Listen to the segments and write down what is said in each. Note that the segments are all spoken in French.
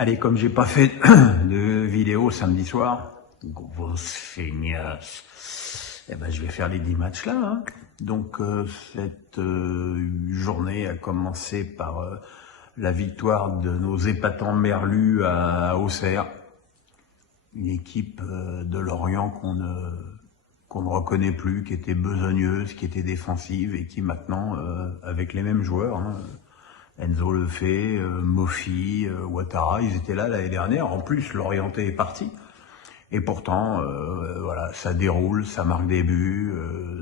Allez, comme j'ai pas fait de vidéo samedi soir, grosse feignasse, eh ben je vais faire les 10 matchs là. Hein. Donc cette journée a commencé par la victoire de nos épatants merlus à Auxerre, une équipe de Lorient qu'on ne reconnaît plus, qui était besogneuse, qui était défensive et qui maintenant, avec les mêmes joueurs, hein, Enzo Lefebvre, Mofi, Ouattara, ils étaient là l'année dernière. En plus, l'Orienté est parti. Et pourtant, voilà, ça déroule, ça marque des buts,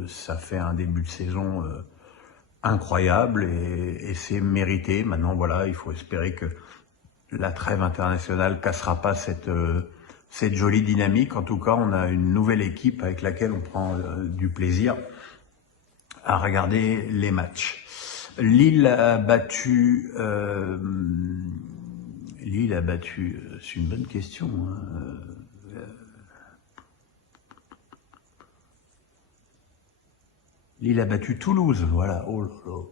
ça fait un début de saison incroyable et c'est mérité. Maintenant, voilà, il faut espérer que la trêve internationale cassera pas cette jolie dynamique. En tout cas, on a une nouvelle équipe avec laquelle on prend du plaisir à regarder les matchs. Lille a battu, c'est une bonne question. Hein. Lille a battu Toulouse, voilà. Oh là là.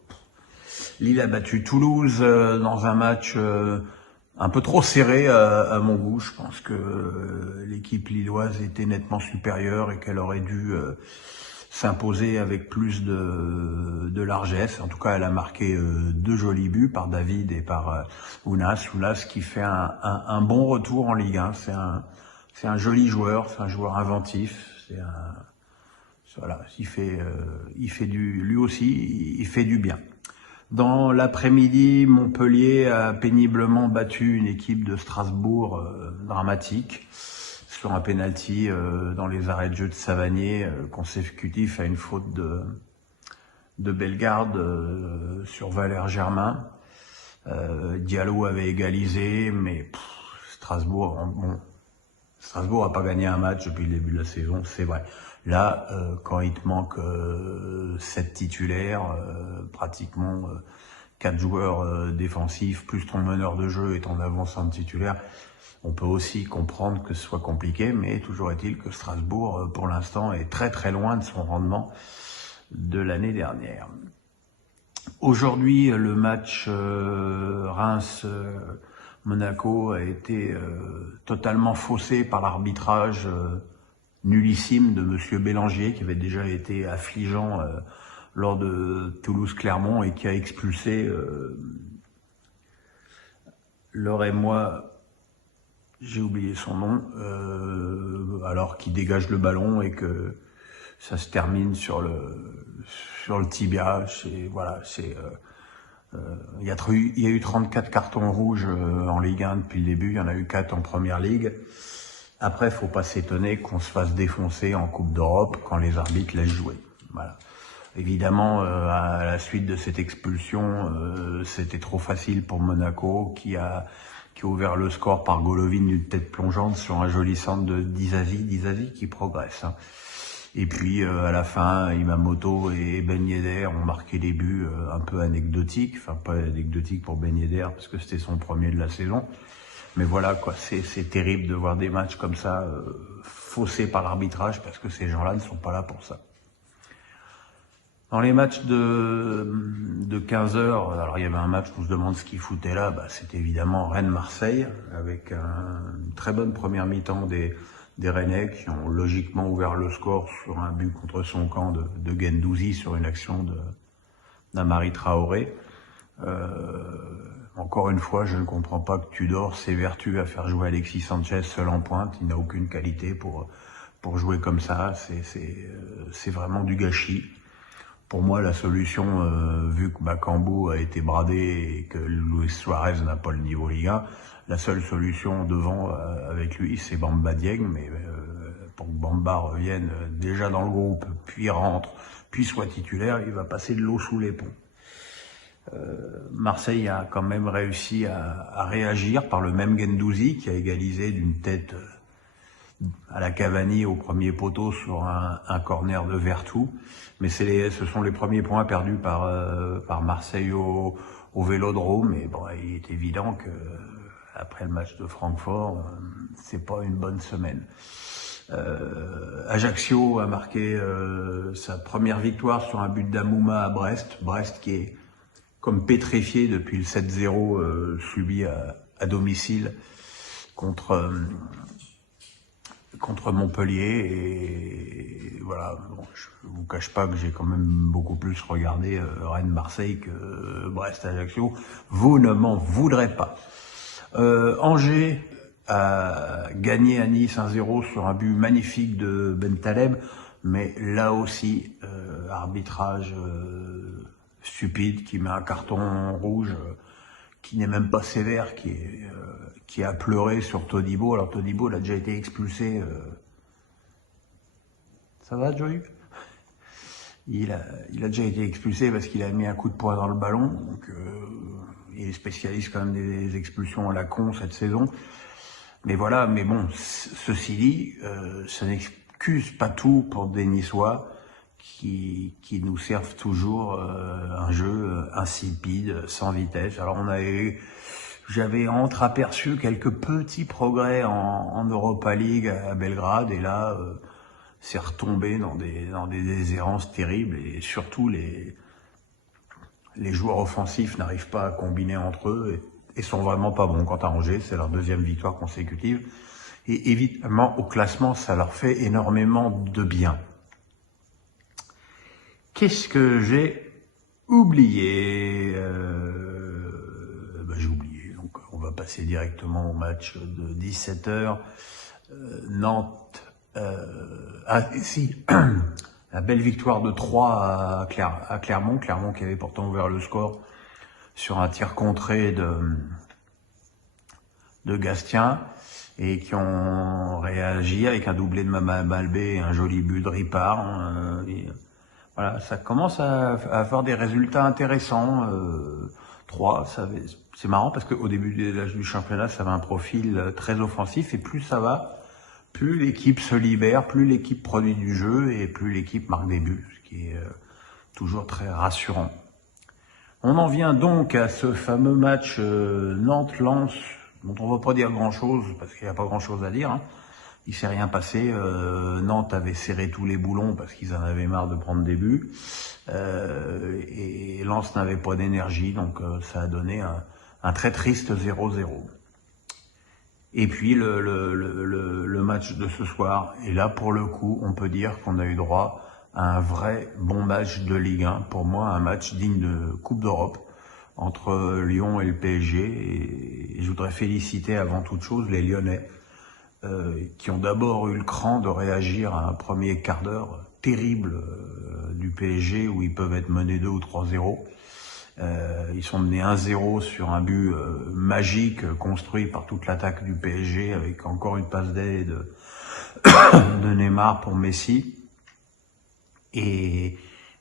Lille a battu Toulouse dans un match un peu trop serré à mon goût. Je pense que l'équipe lilloise était nettement supérieure et qu'elle aurait dû s'imposer avec plus de largesse. En tout cas, elle a marqué 2 jolis buts par David et par Ounas. Ounas qui fait un bon retour en Ligue 1. C'est un joli joueur, c'est un joueur inventif. Voilà, lui aussi, il fait du bien. Dans l'après-midi, Montpellier a péniblement battu une équipe de Strasbourg dramatique sur un penalty dans les arrêts de jeu de Savanier consécutif à une faute de Bellegarde sur Valère Germain. Diallo avait égalisé, mais Strasbourg a pas gagné un match depuis le début de la saison, c'est vrai. Là, quand il te manque 7 titulaires, pratiquement 4 joueurs défensifs, plus ton meneur de jeu et ton avant-centre titulaire, on peut aussi comprendre que ce soit compliqué, mais toujours est-il que Strasbourg, pour l'instant, est très très loin de son rendement de l'année dernière. Aujourd'hui, le match Reims-Monaco a été totalement faussé par l'arbitrage nullissime de Monsieur Bélangier, qui avait déjà été affligeant lors de Toulouse-Clermont et qui a expulsé Laure et moi, j'ai oublié son nom, alors qu'il dégage le ballon et que ça se termine sur le tibia. Il y a eu 34 cartons rouges en Ligue 1 depuis le début, il y en a eu 4 en Première Ligue. Après, faut pas s'étonner qu'on se fasse défoncer en Coupe d'Europe quand les arbitres laissent jouer. Voilà. Évidemment, à la suite de cette expulsion, c'était trop facile pour Monaco, qui a ouvert le score par Golovin d'une tête plongeante sur un joli centre de Dizazi qui progresse. Hein. Et puis, à la fin, Imamoto et Ben Yedder ont marqué des buts un peu anecdotiques. Enfin, pas anecdotiques pour Ben Yedder, parce que c'était son premier de la saison. Mais voilà, quoi, c'est terrible de voir des matchs comme ça faussés par l'arbitrage, parce que ces gens-là ne sont pas là pour ça. Dans les matchs de 15h, alors il y avait un match où on se demande ce qu'ils foutaient là, c'était évidemment Rennes-Marseille, avec une très bonne première mi-temps des Rennais qui ont logiquement ouvert le score sur un but contre son camp de Guendouzi sur une action d'Amari Traoré. Encore une fois, je ne comprends pas que Tudor s'évertue à faire jouer Alexis Sanchez seul en pointe. Il n'a aucune qualité pour jouer comme ça. C'est vraiment du gâchis. Pour moi, la solution, vu que Bakambu a été bradé et que Luis Suarez n'a pas le niveau Ligue 1, la seule solution devant avec lui, c'est Bamba Dieng. Mais pour que Bamba revienne déjà dans le groupe, puis rentre, puis soit titulaire, il va passer de l'eau sous les ponts. Marseille a quand même réussi à réagir par le même Guendouzi qui a égalisé d'une tête à la Cavani au premier poteau sur un corner de Vertou. Mais ce sont les premiers points perdus par Marseille au Vélodrome. Et bon, il est évident que après le match de Francfort, c'est pas une bonne semaine. Ajaccio a marqué sa première victoire sur un but d'Amouma à Brest. Brest qui est comme pétrifié depuis le 7-0 subi à domicile contre Montpellier, et voilà. Bon, je vous cache pas que j'ai quand même beaucoup plus regardé Rennes-Marseille que Brest-Ajaccio. Vous ne m'en voudrez pas. Angers a gagné à Nice 1-0 sur un but magnifique de Bentaleb, mais là aussi, arbitrage stupide qui met un carton rouge qui n'est même pas sévère, qui a pleuré sur Todibo. Alors Todibo, il a déjà été expulsé. Ça va, Joey? Il a déjà été expulsé parce qu'il a mis un coup de poing dans le ballon. Donc, il est spécialiste quand même des expulsions à la con cette saison. Mais voilà, mais bon, ceci dit, ça n'excuse pas tout pour des Niçois qui nous servent toujours un jeu insipide, sans vitesse. Alors j'avais entreaperçu quelques petits progrès en Europa League à Belgrade, et là, c'est retombé dans des errances terribles, et surtout les joueurs offensifs n'arrivent pas à combiner entre eux et sont vraiment pas bons. Quant à Angers, c'est leur deuxième victoire consécutive. Et évidemment, au classement, ça leur fait énormément de bien. Qu'est-ce que j'ai oublié? J'ai oublié. Donc, on va passer directement au match de 17h. Nantes. La belle victoire de 3 à Clermont. Clermont qui avait pourtant ouvert le score sur un tir contré de Gastien, et qui ont réagi avec un doublé de Mama Malbé et un joli but de Ripard. Voilà, ça commence à avoir des résultats intéressants. 3, c'est marrant parce qu'au début du championnat, ça avait un profil très offensif, et plus ça va, plus l'équipe se libère, plus l'équipe produit du jeu, et plus l'équipe marque des buts, ce qui est toujours très rassurant. On en vient donc à ce fameux match Nantes-Lens, dont on ne va pas dire grand-chose, parce qu'il n'y a pas grand-chose à dire. Il s'est rien passé. Nantes avait serré tous les boulons parce qu'ils en avaient marre de prendre des buts. Et Lens n'avait pas d'énergie, donc ça a donné un très triste 0-0. Et puis le match de ce soir, et là pour le coup, on peut dire qu'on a eu droit à un vrai bon match de Ligue 1. Pour moi, un match digne de Coupe d'Europe entre Lyon et le PSG. Et je voudrais féliciter avant toute chose les Lyonnais, qui ont d'abord eu le cran de réagir à un premier quart d'heure terrible du PSG, où ils peuvent être menés 2 ou 3-0. Ils sont menés 1-0 sur un but magique construit par toute l'attaque du PSG, avec encore une passe d'aide de Neymar pour Messi. Et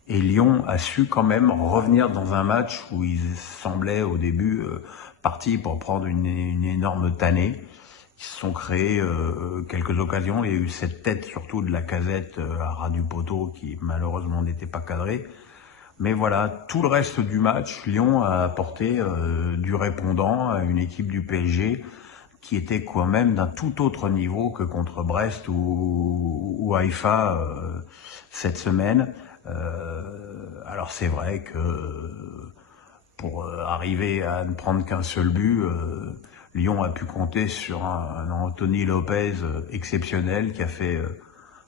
Lyon a su quand même revenir dans un match où ils semblaient au début partis pour prendre une énorme tannée. Ils se sont créés quelques occasions. Il y a eu cette tête surtout de Lacazette à ras du poteau qui malheureusement n'était pas cadrée. Mais voilà, tout le reste du match, Lyon a apporté du répondant à une équipe du PSG qui était quand même d'un tout autre niveau que contre Brest ou Haïfa cette semaine. Alors c'est vrai que pour arriver à ne prendre qu'un seul but, Lyon a pu compter sur un Anthony Lopez exceptionnel qui a fait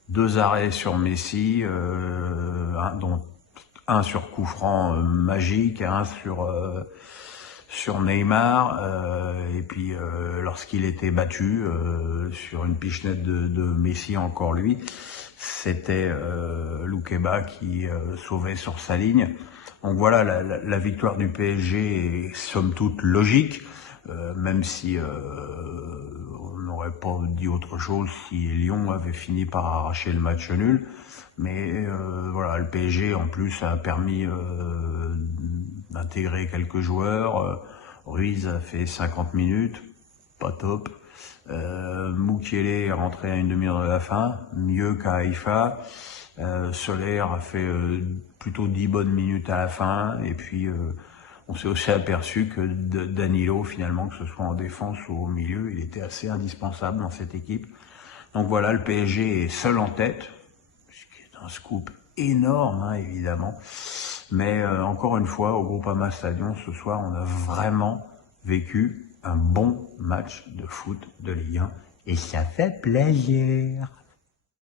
2 arrêts sur Messi, dont un sur coup franc magique, un sur Neymar, et puis lorsqu'il était battu sur une pichenette de Messi, encore lui, c'était Loukeba qui sauvait sur sa ligne. Donc voilà, la victoire du PSG est somme toute logique, même si on n'aurait pas dit autre chose si Lyon avait fini par arracher le match nul. Mais voilà, le PSG en plus a permis d'intégrer quelques joueurs. Ruiz a fait 50 minutes, pas top. Mukiele est rentré à une demi-heure de la fin, mieux qu'à Haïfa. Soler a fait plutôt 10 bonnes minutes à la fin. Et puis on s'est aussi aperçu que Danilo, finalement, que ce soit en défense ou au milieu, il était assez indispensable dans cette équipe. Donc voilà, le PSG est seul en tête, un scoop énorme, évidemment. Mais encore une fois, au Groupama Stadion, ce soir, on a vraiment vécu un bon match de foot de Ligue 1 et ça fait plaisir.